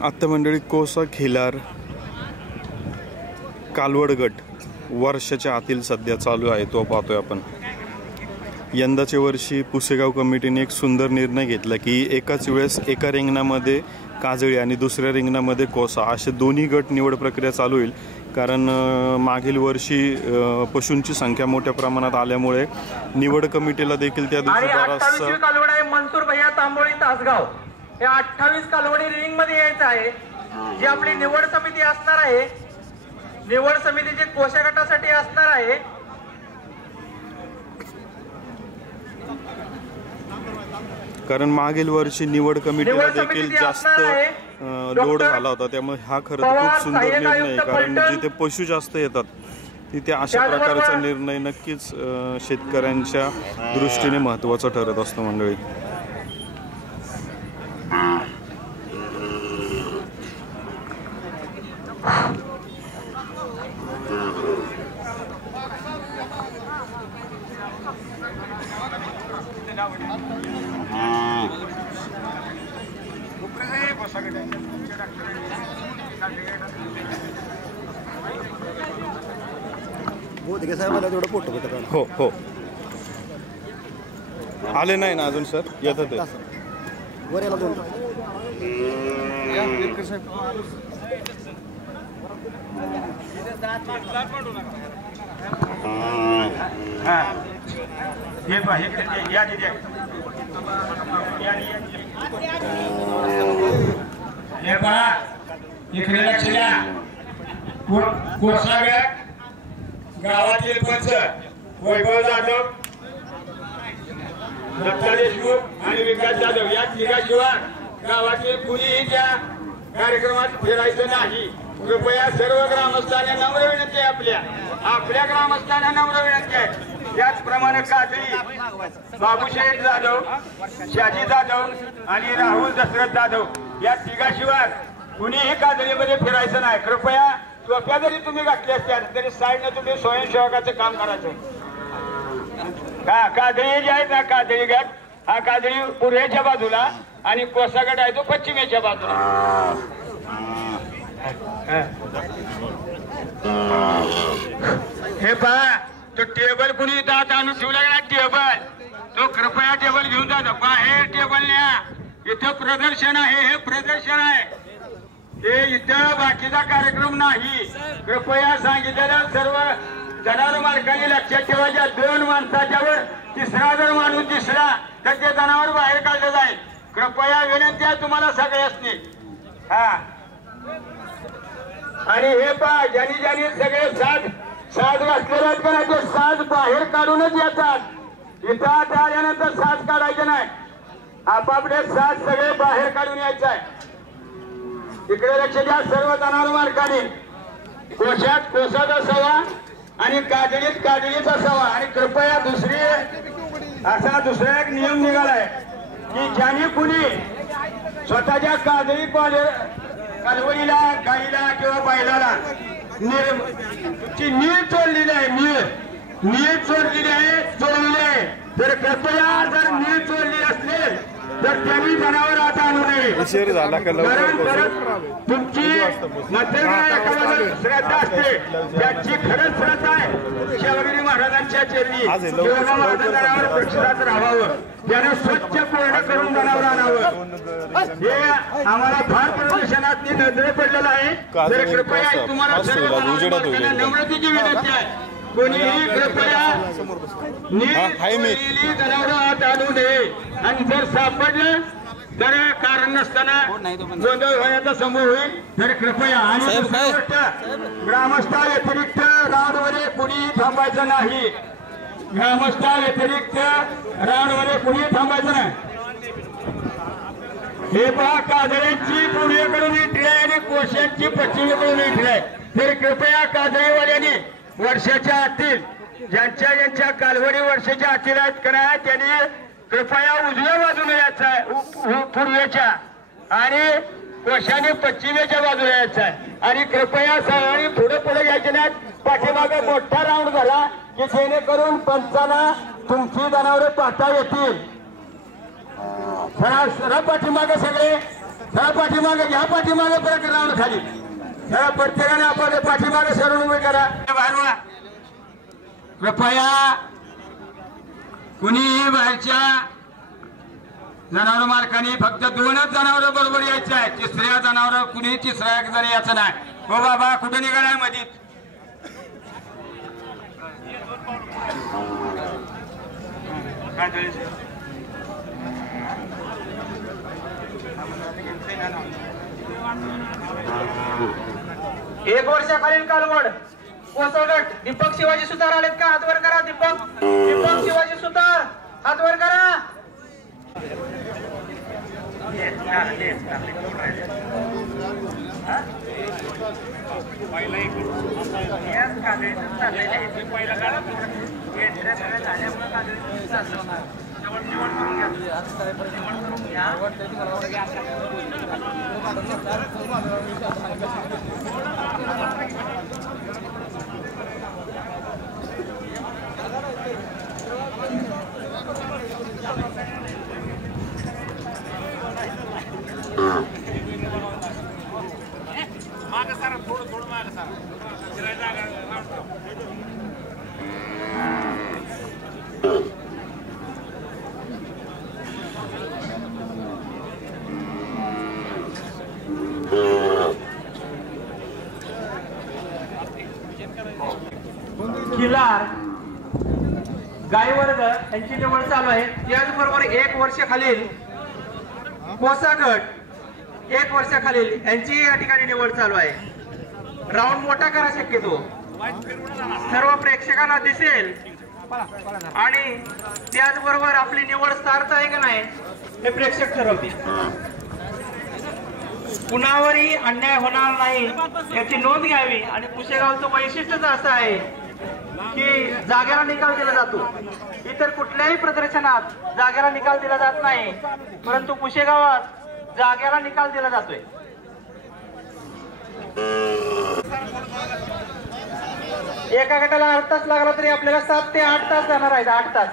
आता मंडळी कोसा खिलार कालवड गट वर्षाच्या आतील सध्या चालू आहे तो पाहतोय आपण। यंदाच्या वर्षी पुसेगाव कमिटीने एक सुंदर निर्णय घेतला की एकाच वेळेस एका रिंगणामध्ये काजळी आणि दुसऱ्या रिंगणामध्ये कोसा असे दोन्ही गट निवड प्रक्रिया चालू होईल। कारण मागील वर्षी पशूंची संख्या मोठ्या प्रमाणात आल्यामुळे निवड कमिटीला देखील त्या दिवशी बराचसा कालवड आहे। मनसूर भैया तांबोळी तासगाव हे 28 कालवडी रिंग मध्ये यायचं आहे। जी आपली निवड समिती असणार आहे, निवड समितीचे कोशा गटासाठी असणार आहे। कारण मागील वर्षी निवड कमिटीला देखील जास्त लोड झाला होता, त्यामुळे हा खरं तर खूप सुंदर निर्णय आहे। कारण जिथे पशु जास्त येतात तिथे अशा प्रकारचा निर्णय नक्कीच शेतकऱ्यांच्या दृष्टीने महत्त्वाचा ठरत असतो मंडळी। हो हो आले नाही ना अजून सर, येतात ते गावातील पंच वैभव जाधव, दत्ता देशमुख आणि विकास जाधव या तिघाशिवाय गावातील कुणीही त्या कार्यक्रमात फिरायचं नाही। कृपया सर्व ग्रामस्थांना नम्र विनंती आहे, आपल्या ग्रामस्थांना नम्र विनंती आहे। त्याचप्रमाणे काजळी बाबूशेठ जाधव, शाजी जाधव आणि राहुल दशरथ जाधव या तिघाशिवाय कुणीही काजळीमध्ये फिरायचं नाही। कृपया टोप्या जरी तुम्ही घातल्या असत्या तरी साईडने तुम्ही स्वयंसेवकाचं काम करायचं। काजळी जे आहे ना, काजळी गट हा काजळी पूर्वेच्या बाजूला आणि कोसा गट आहे तो पश्चिमेच्या बाजूला। हे पहा तो टेबल कुणी दात आणून ठेवला ना, टेबल तो कृपया टेबल घेऊन जा, बाहेर टेबल न्या। इथं प्रदर्शन आहे, हे प्रदर्शन आहे, हे इथं बाकीचा कार्यक्रम नाही। कृपया सांगितलेल्या सर्व जनावर मालकांनी लक्षात ठेवायच्या, 2 माणसाच्या वर तिसरा जर माणूस दिसला तर ते जनावर बाहेर काढलं जाईल। कृपया विनंती आहे तुम्हाला सगळ्यांनी। हा आणि हे पहा ज्यांनी ज्यांनी सगळे साज घातलेले आहेत का ते साज बाहेर काढूनच येतात। इथं आल्यानंतर साज काढायचे नाही, आपापले साज सगळे बाहेर काढून यायचं आहे। इकडे लक्ष द्या सर्व जनावर मालकांनी, कोशात कोसात असावा आणि काजळीत काजळीत असावा। आणि कृपया दुसरा एक नियम निघालाय की ज्यांनी कुणी स्वतःच्या काजळी कालवडीला गाईला किंवा बैलाला नीळ चोरलेली आहे, नीळ चोरलेली आहे, तर कृपया जर नीळ चोरली असेल तर त्यांनी जनावर आता आणू नये। तुमची श्रद्धा असते, त्याची खरंच श्रद्धा आहे शिवगिरी महाराजांच्या चरणी जनावर प्रक्षात राहावं, त्याने स्वच्छ पूर्ण करून जनावर आणावं। हे आम्हाला फार प्रदर्शनात नजरे पडलेलं आहे। तर कृपया तुम्हाला सर्व नम्रतेची विनंती आहे, कोणीही कृपया जनावर आत आणू नये। आणि जर सापडलं तर कारण नसताना गोंधळ होण्याचा संभव होईल, तर कृपया। आणि दुसरी गोष्ट, ग्रामस्था व्यतिरिक्त राऊंडमध्ये कुणी थांबायचं नाही, ग्रामस्था व्यतिरिक्त राऊंडमध्ये कुणी थांबायचं नाही। हे पहा काजळ्यांची पूर्वेकडून एंट्री आहे आणि कोशांची पश्चिमेकडून एंट्री आहे। तर कृपया काजळीवाल्यांनी वर्षाच्या आतील ज्यांच्या कालवडी वर्षाच्या आतील आहेत का त्यांनी कृपया उजव्या बाजूने यायचं आहे पूर्वेच्या आणि कोशाने पश्चिमेच्या बाजूला यायचं आहे आणि कृपया सगळ्यांनी पुढे पुढे घ्यायचे नाहीत पाठीमागे मोठा राऊंड झाला की जेणेकरून पंचांना तुमची जनावरे पाहता येतील सरळ पाठीमागे सगळे सरळ पाठीमागे घ्या पाठीमागे परत राऊंड खाली सरळ प्रत्येकाने आपण पाठीमागे सरून उभे करा बाहेर कृपया कुणीही बाहेरच्या जनावर मालकांनी फक्त 2च जनावर बरोबर यायचं आहे तिसऱ्या जनावर कुणी तिसऱ्या जण यायचं नाही हो बाबा कुठे निघालाय मधीत एक वर्षाखालील कालवड कोसळगट दीपक शिवाजी सुतार आलेत का? हात वर करा. दीपक शिवाजी सुतार हात वर करा. खिलार गाय वर्ग यांची निवड चालू आहे. त्याचबरोबर 1 वर्षाखालील कोसागट 1 वर्षाखालील यांची या ठिकाणी निवड चालू आहे. राऊंड मोठा करा शक्यतो सर्व प्रेक्षकांना दिसेल आणि त्याचबरोबर आपली निवड सार्थ आहे का नाही हे प्रेक्षक ठरवतील. कुणावरही अन्याय होणार नाही याची नोंद घ्यावी आणि पुशेगावचं वैशिष्ट्यच असं आहे की जागेला निकाल दिला जातो. इतर कुठल्याही प्रदर्शनात जागेला निकाल दिला जात नाही परंतु पुशेगावात जागेला निकाल दिला जातोय. एका गटाला 8 तास लागला तरी आपल्याला 7 ते 8 तास जाणार आहेत. 8 तास.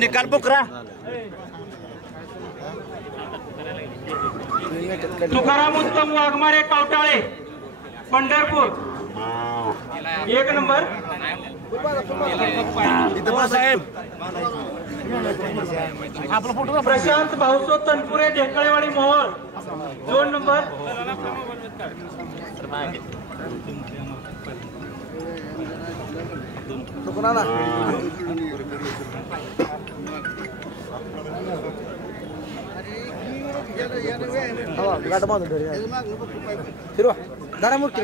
निकाल बुकरा Tukaram Uttam Waghmare Kawatale Pandharpur 1 number. Prashant Bhauso Tanpure Dhekalewadi Mohol 2 number.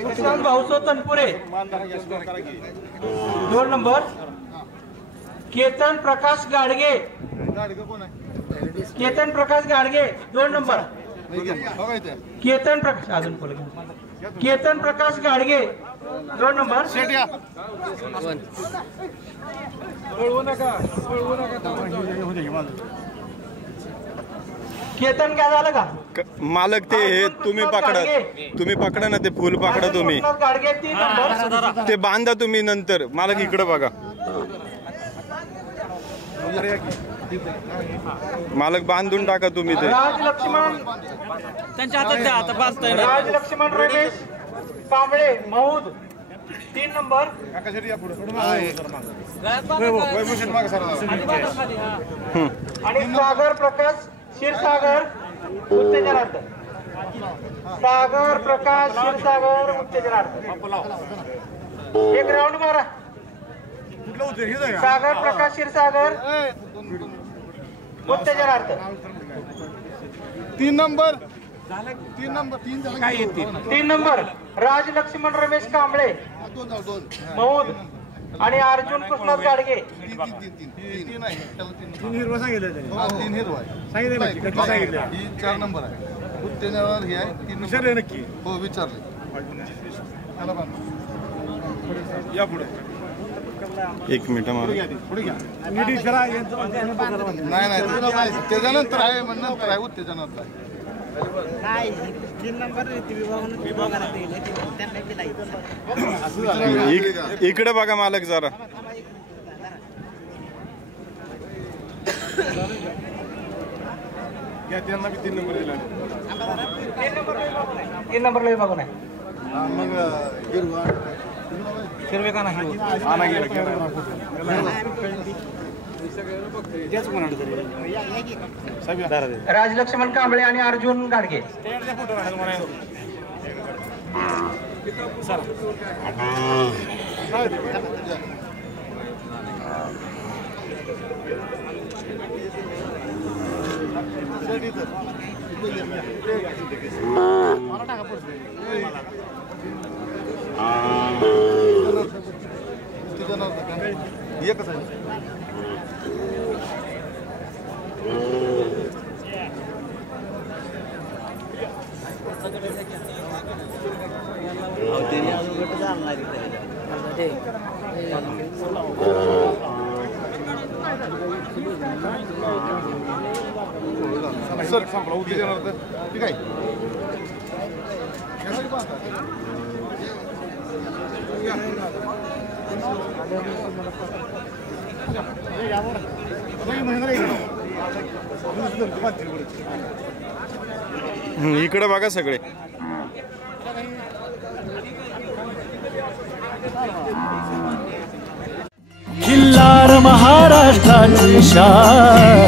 Prashant Bhauso Tanpure 2 number. Ketan Prakash Gadge 2 number. Ketan Prakash Ketan Prakash Gadge 2 number. Ketan काय झालं का मालक ते तुम्ही पकडा ना ते फुल पकडा तुम्ही गाडगे 3 नंबर. ते बांधा तुम्ही नंतर मालक इकडे बघा मालक बांधून टाका तुम्ही ते. राज लक्ष्मण त्यांच्या हातात द्या आता बांधताय राज लक्ष्मण रमेश कांबळे महूद 3 नंबर. आणि सागर प्रकाश क्षीरसागर उत्तेजनार्थ. सागर प्रकाश क्षीरसागर उत्तेजनार्थ. 1 राऊंड मारा. सागर प्रकाश क्षीरसागर उत्तेजनार्थ. 3 नंबर. 3 नंबर राज लक्ष्मण रमेश कांबळे महूद आणि अर्जुन कृष्णास गाडगे. 3 हिरवा सांगितलं. 4 नंबर आहे उत्तेजनावर हे आहे. 3 नंबर नक्की हो विचारले. या पुढे 1 मिनिट मालक नाही त्याच्यानंतर आहे नंतर आहे उत्तेजनात आहे. इकडे बघा मालक जरा त्यांना 3 नंबर दिला. 3 नंबर लय बघून आहे. मग हिरवे का नाही राज लक्ष्मण कांबळे आणि अर्जुन गाडगे. एकच आहे. सर संपला उत्तेजनार्थ ठीक आहे. इकडे बघा सगळे खिल्लार महाराष्ट्राची शान